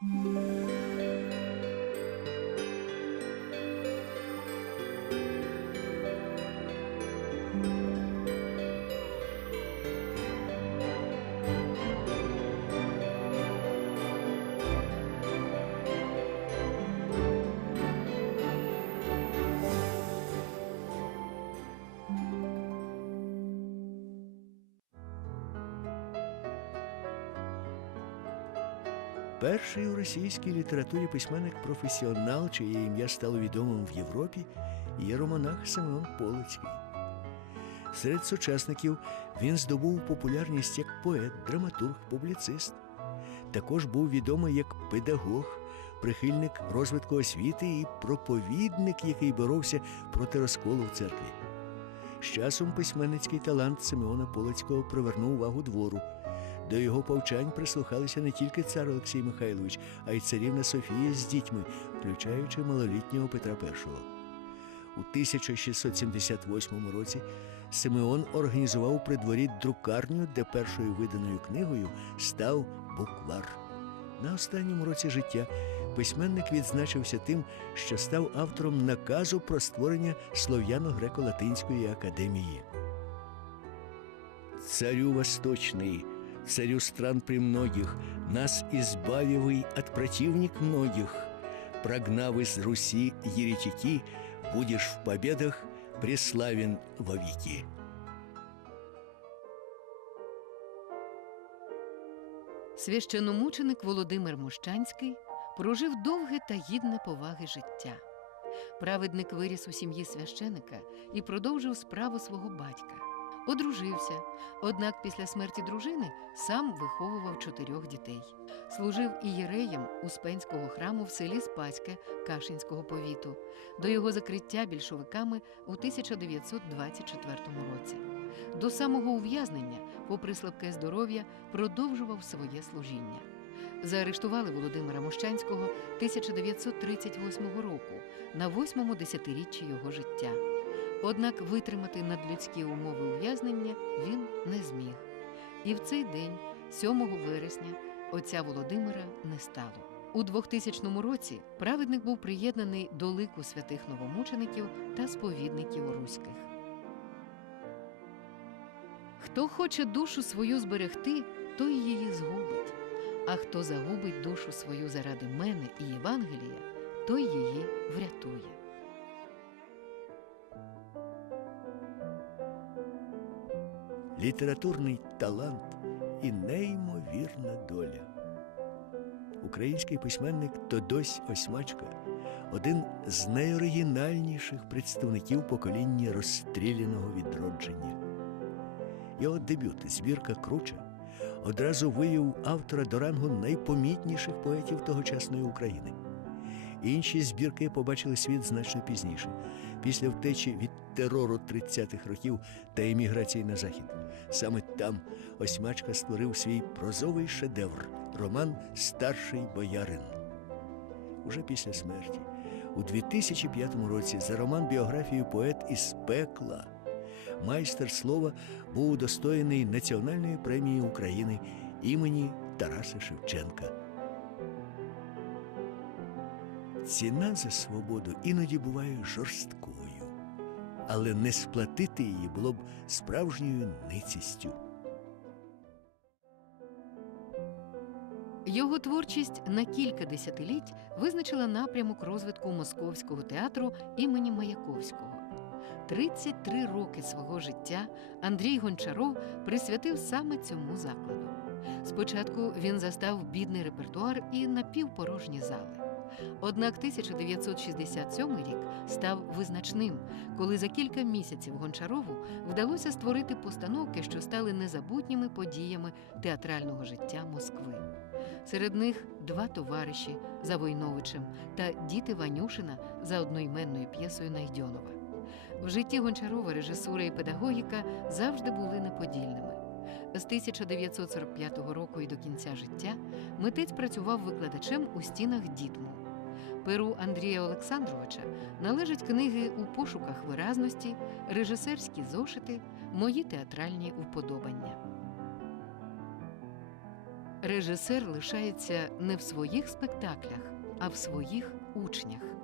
Música Перший у російській літературі письменник-професіонал, чиє ім'я стало відомим в Європі, є романах Семен Полицький. Серед сучасників він здобув популярність як поет, драматург, публіцист. Також був відомий як педагог, прихильник розвитку освіти і проповідник, який боровся проти розколу в церкві. З часом письменницький талант Симеона Полицького привернув увагу двору. До його повчань прислухалися не тільки цар Олексій Михайлович, а й царівна Софія з дітьми, включаючи малолітнього Петра І. У 1678 році Симеон організував при дворі друкарню, де першою виданою книгою став буквар. На останньому році життя письменник відзначився тим, що став автором наказу про створення Слов'яно-греко-латинської академії. Царю Восточный, царю стран премногих, нас избавивый от противник многих. Прогнав из Руси еретики, будешь в победах преславен вовеки. Священомученик Володимир Мощанський прожив довге та гідне поваги життя. Праведник виріс у сім'ї священика і продовжив справу свого батька. Одружився, однак після смерті дружини сам виховував чотирьох дітей. Служив ієреєм Успенського храму в селі Спаське Кашинського повіту до його закриття більшовиками у 1924 році. До самого ув'язнення, попри слабке здоров'я, продовжував своє служіння. Заарештували Володимира Мощанського 1938 року на восьмому десятиріччі його життя. Однак витримати надлюдські умови ув'язнення він не зміг. І в цей день, 7 вересня, отця Володимира не стало. У 2000 році праведник був приєднаний до лику святих новомучеників та сповідників руських. Хто хоче душу свою зберегти, той її згубить. А хто загубить душу свою заради мене і Євангелія, той її врятує. Літературний талант і неймовірна доля. Український письменник Тодось Осьмачка один з найоригінальніших представників покоління розстріляного відродження. Його дебют, збірка Круча, одразу вивів автора до рангу найпомітніших поетів тогочасної України. Інші збірки побачили світ значно пізніше, після втечі від терору 30-х років та еміграції на захід. Саме там Осьмачка створив свій прозовий шедевр роман Старший боярин. Уже після смерті, у 2005 році, за роман біографію поет із пекла майстер слова був удостоєний Національної премії України імені Тараса Шевченка. Ціна за свободу іноді буває жорсткою, але не сплатити її було б справжньою ницістю. Його творчість на кілька десятиліть визначила напрямок розвитку московського театру імені Маяковського. 33 роки свого життя Андрій Гончаров присвятив саме цьому закладу. Спочатку він застав бідний репертуар і напівпорожні зали. Однак 1967 рік став визначним, коли за кілька місяців Гончарову вдалося створити постановки, що стали незабутніми подіями театрального життя Москви. Серед них два товариші за Войновичем та діти Ванюшина за одноіменною п'єсою Найдьонова. В житті Гончарова режисура і педагогіка завжди були неподільними. З 1945 року і до кінця життя митець працював викладачем у стінах Дітму. Перу Андрія Олександровича належать книги у пошуках виразності, режисерські зошити, мої театральні вподобання. Режисер лишається не в своїх спектаклях, а в своїх учнях.